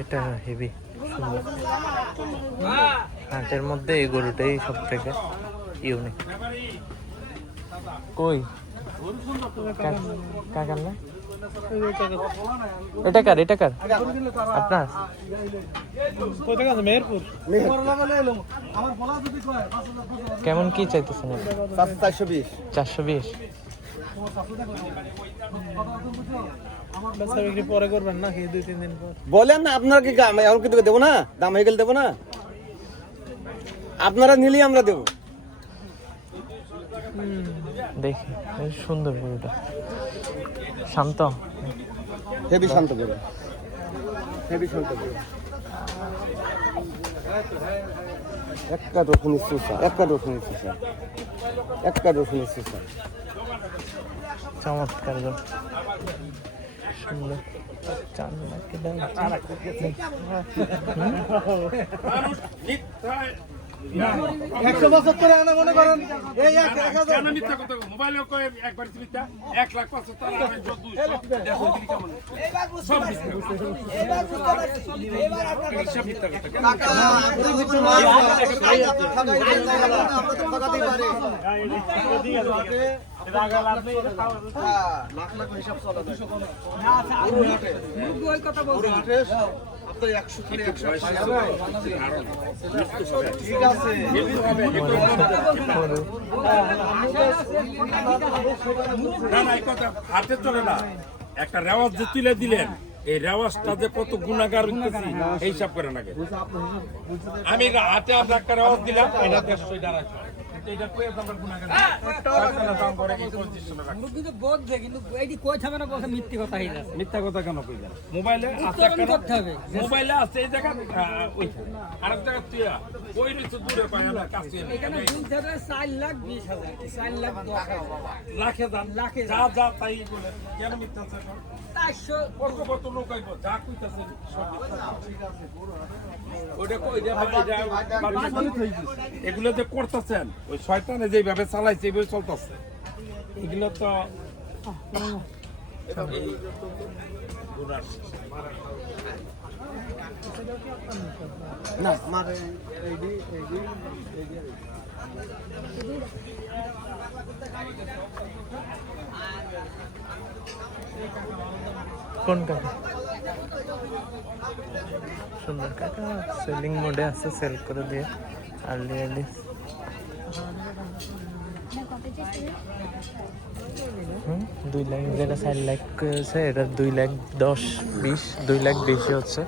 এটা হেভি হাটের মধ্যে এই গরুটাই সব থেকে ইউনিক। কই কাকার না? এটা কার? এটা কার? আপনার? কেমন কি চাইতেছেন? 420। 420 পরে করবেন না? 2-3 দিন পর বলেন না। আপনারা কি এখন কিন্তু দেবো না? দাম হয়ে গেলে দেবো না? আপনারা নিলেই আমরা দেবো। দেখি সুন্দর গরুটা, শান্ত, হেভি শান্ত গরু, হেভি শান্ত গরু। একটা রসুন ইচ্ছা, একটা রসুন ইচ্ছা, একটা রসুন ইচ্ছা। চমৎকার গরু, সুন্দর। 4 লাখ দাম। 100 বছর ধরে আনা মনে করেন এই মিথ্যা কথা মোবাইলে কয় একবার মিথ্যা 1,75,200 দেখো দিলি কেমন সব মিথ্যা এবার আপনারা সব মিথ্যা কথা টাকা ঠকাতেই পারে রাগা লাভ নেই লাখ লাখ হিসাব চলে না আচ্ছা ওই কথা বলছি আপনার 100 খালি 100 ঠিক আছে না না এই কথা হাতে চলে না। একটা রেওয়াজ যে তুলে দিলেন, এই রেওয়াজটা যে কত গুণাগার হইতেছি এই হিসাব করে নাকি আমি হাতে আপনার একটা রেওয়াজ দিলাম, এটা 150 টাকা এটা কই আমরা গুণাগার দাম করে 2500 টাকা কিন্তু বলছে কিন্তু এইটি কই থামে না বলছে মিথ্যা কথা হই যাচ্ছে। মিথ্যা কথা কেন কইলেন? মোবাইলে আছে করতে হবে, মোবাইলে আছে এই জায়গা ওই আরেক জায়গা তুই ওই নিচে দূরে পায় না কাছে এখানে বলতে 4,20,000 4,10,000 লাখে দাম লাখে যা যা তাই বলে কেন মিথ্যা কথা? 400 কত কত লোক আইবো যা কইতাছে ঠিক আছে ওটা কই দে এগুলো যে করতেছেন ওই শয়তানে যেভাবে চালাইছে এইভাবে চলতেছে এগুলো তো না আমার কোন কাকা? সুন্দর কাকা সেলিং মোডে আছে, সেল করে দিয়ে আর্লি আর্লি। 2 লাখ, যেটা 4 লাখ আছে এটা 2,10,20 2 লাখ বেশি হচ্ছে।